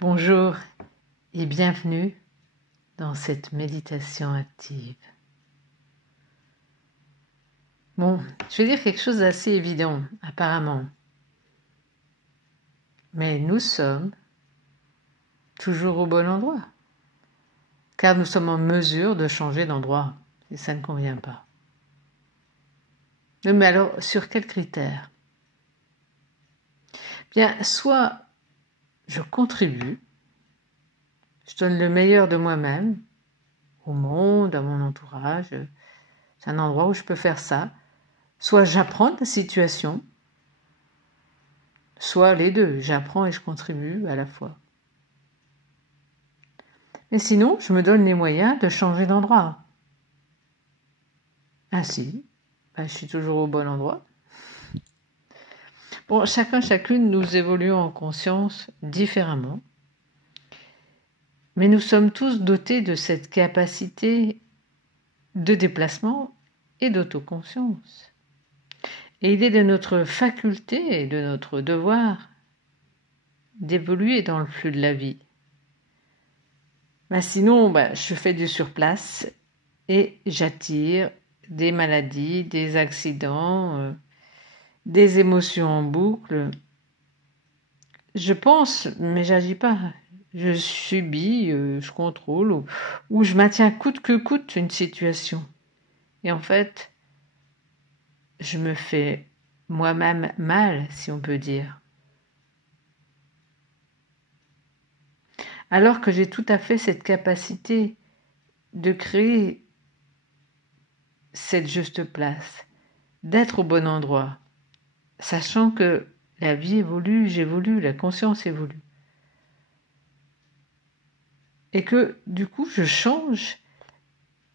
Bonjour et bienvenue dans cette méditation active. Bon, je vais dire quelque chose d'assez évident, apparemment. Mais nous sommes toujours au bon endroit, car nous sommes en mesure de changer d'endroit si ça ne convient pas. Mais alors, sur quels critères ? Bien, soit je contribue, je donne le meilleur de moi-même, au monde, à mon entourage, c'est un endroit où je peux faire ça, soit j'apprends de la situation, soit les deux, j'apprends et je contribue à la fois. Mais sinon, je me donne les moyens de changer d'endroit. Ainsi, je suis toujours au bon endroit. Bon, chacune, nous évoluons en conscience différemment. Mais nous sommes tous dotés de cette capacité de déplacement et d'autoconscience. Et il est de notre faculté et de notre devoir d'évoluer dans le flux de la vie. Sinon, je fais du surplace et j'attire des maladies, des accidents, des émotions en boucle. Je pense, mais j'agis pas. Je subis, je contrôle ou je maintiens coûte que coûte une situation. Et en fait, je me fais moi-même mal, si on peut dire. Alors que j'ai tout à fait cette capacité de créer cette juste place, d'être au bon endroit, sachant que la vie évolue, j'évolue, la conscience évolue. Et que du coup, je change,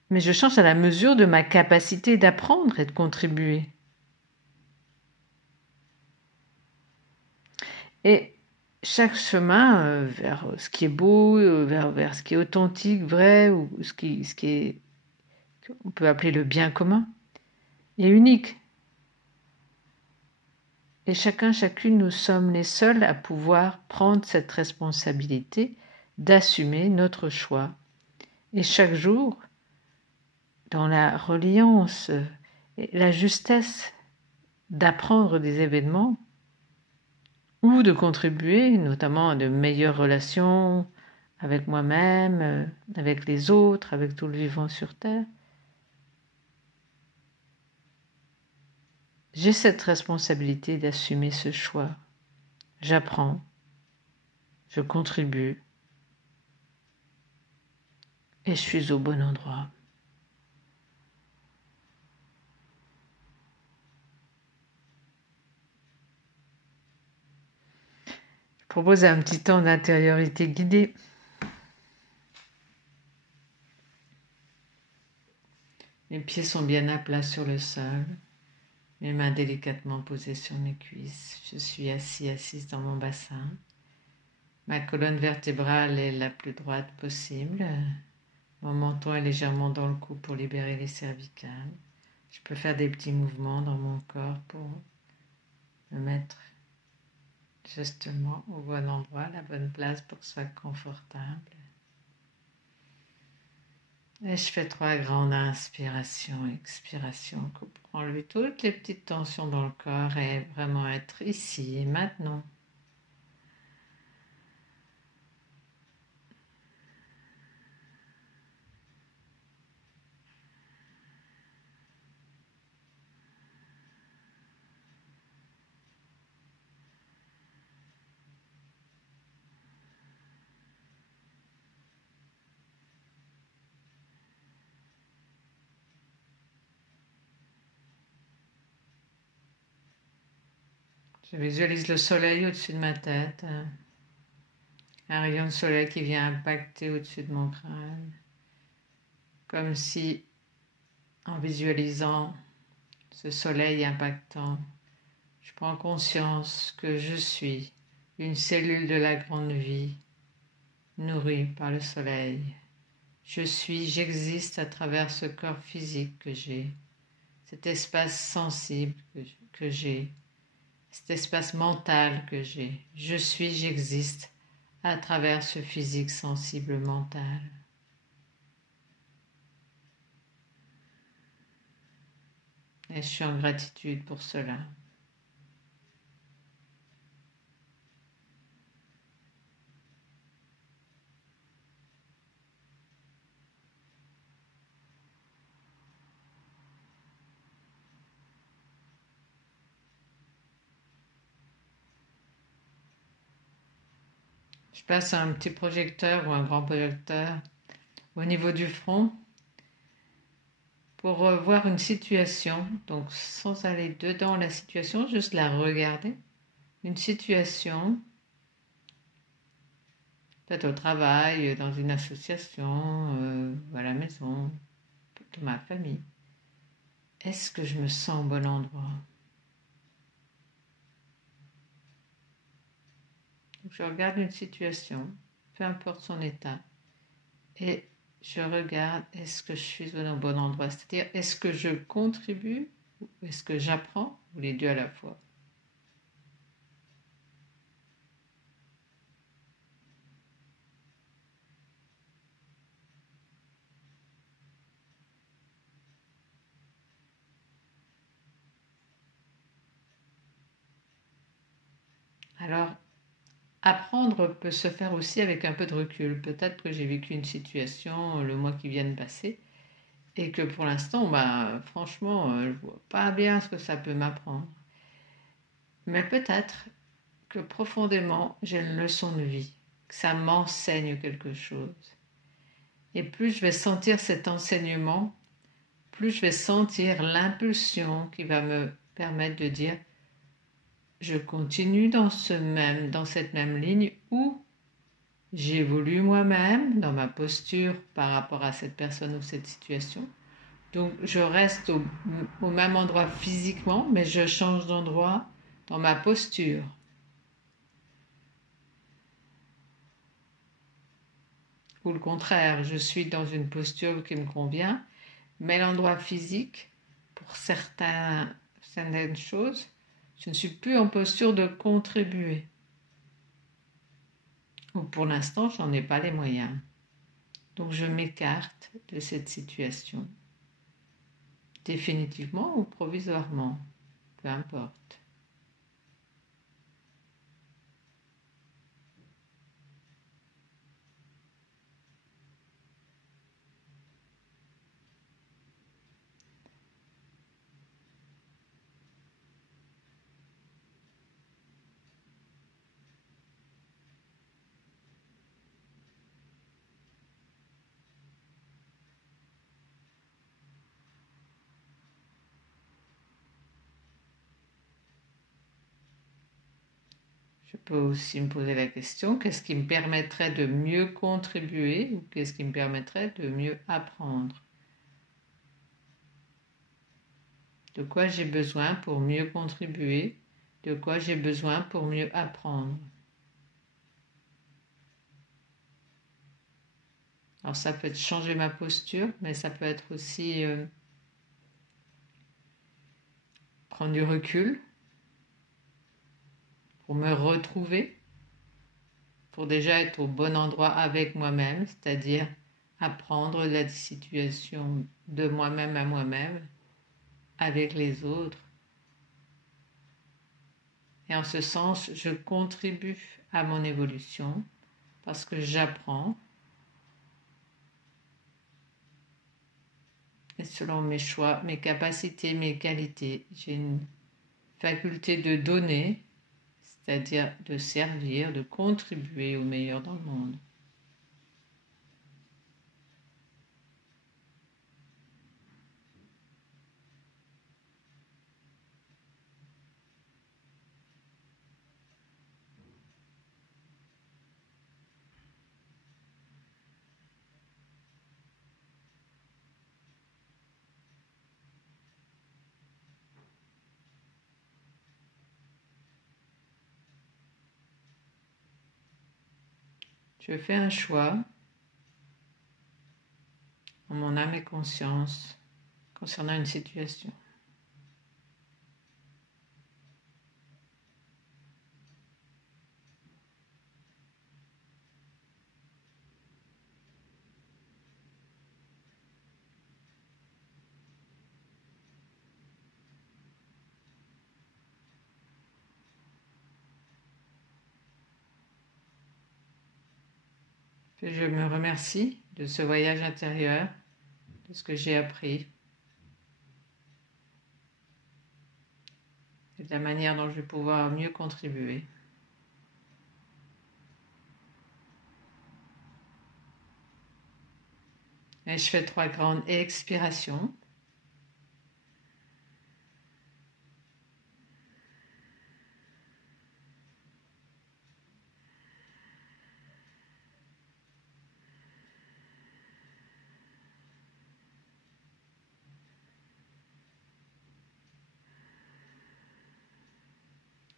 mais je change à la mesure de ma capacité d'apprendre et de contribuer. Et chaque chemin vers ce qui est beau, vers ce qui est authentique, vrai, ou ce qui est, qu'on peut appeler le bien commun, est unique. Et chacune, nous sommes les seuls à pouvoir prendre cette responsabilité d'assumer notre choix. Et chaque jour, dans la reliance et la justesse d'apprendre des événements ou de contribuer notamment à de meilleures relations avec moi-même, avec les autres, avec tout le vivant sur Terre, j'ai cette responsabilité d'assumer ce choix. J'apprends, je contribue et je suis au bon endroit. Je propose un petit temps d'intériorité guidée. Mes pieds sont bien à plat sur le sol, mes mains délicatement posées sur mes cuisses. Je suis assise dans mon bassin. Ma colonne vertébrale est la plus droite possible. Mon menton est légèrement dans le cou pour libérer les cervicales. Je peux faire des petits mouvements dans mon corps pour me mettre justement au bon endroit, la bonne place pour que ce soit confortable. Et je fais 3 grandes inspirations, expirations pour enlever toutes les petites tensions dans le corps et vraiment être ici et maintenant. Je visualise le soleil au-dessus de ma tête, un rayon de soleil qui vient impacter au-dessus de mon crâne, comme si, en visualisant ce soleil impactant, je prends conscience que je suis une cellule de la grande vie, nourrie par le soleil. J'existe à travers ce corps physique que j'ai, cet espace sensible que j'ai, cet espace mental que j'ai. J'existe à travers ce physique sensible mental. Et je suis en gratitude pour cela. Je passe un petit projecteur ou un grand projecteur au niveau du front pour voir une situation, donc sans aller dedans la situation, juste la regarder. Une situation, peut-être au travail, dans une association, à la maison, de ma famille. Est-ce que je me sens au bon endroit? Donc, je regarde une situation, peu importe son état, et je regarde est-ce que je suis au bon endroit, c'est-à-dire est-ce que je contribue ou est-ce que j'apprends, ou les deux à la fois. Alors, apprendre peut se faire aussi avec un peu de recul. Peut-être que j'ai vécu une situation le mois qui vient de passer et que pour l'instant, franchement, je ne vois pas bien ce que ça peut m'apprendre. Mais peut-être que profondément, j'ai une leçon de vie, que ça m'enseigne quelque chose. Et plus je vais sentir cet enseignement, plus je vais sentir l'impulsion qui va me permettre de dire je continue dans cette même ligne ou j'évolue moi-même dans ma posture par rapport à cette personne ou cette situation. Donc je reste au même endroit physiquement, mais je change d'endroit dans ma posture. Ou le contraire, je suis dans une posture qui me convient, mais l'endroit physique, pour certaines choses, je ne suis plus en posture de contribuer. Ou pour l'instant, je n'en ai pas les moyens. Donc je m'écarte de cette situation. Définitivement ou provisoirement, peu importe. Je peux aussi me poser la question, qu'est-ce qui me permettrait de mieux contribuer ou qu'est-ce qui me permettrait de mieux apprendre? De quoi j'ai besoin pour mieux contribuer? De quoi j'ai besoin pour mieux apprendre? Alors ça peut être changer ma posture, mais ça peut être aussi prendre du recul pour me retrouver, pour déjà être au bon endroit avec moi-même, c'est-à-dire apprendre la situation de moi-même à moi-même, avec les autres. Et en ce sens, je contribue à mon évolution parce que j'apprends. Et selon mes choix, mes capacités, mes qualités, j'ai une faculté de donner, c'est-à-dire de servir, de contribuer au meilleur dans le monde. Je fais un choix en mon âme et conscience concernant une situation. que je me remercie de ce voyage intérieur, de ce que j'ai appris, et de la manière dont je vais pouvoir mieux contribuer. Et je fais 3 grandes expirations.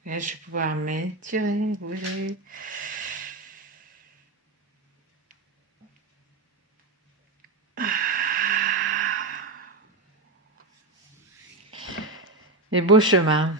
Et je vais pouvoir m'étirer, bouger. Et beau chemin.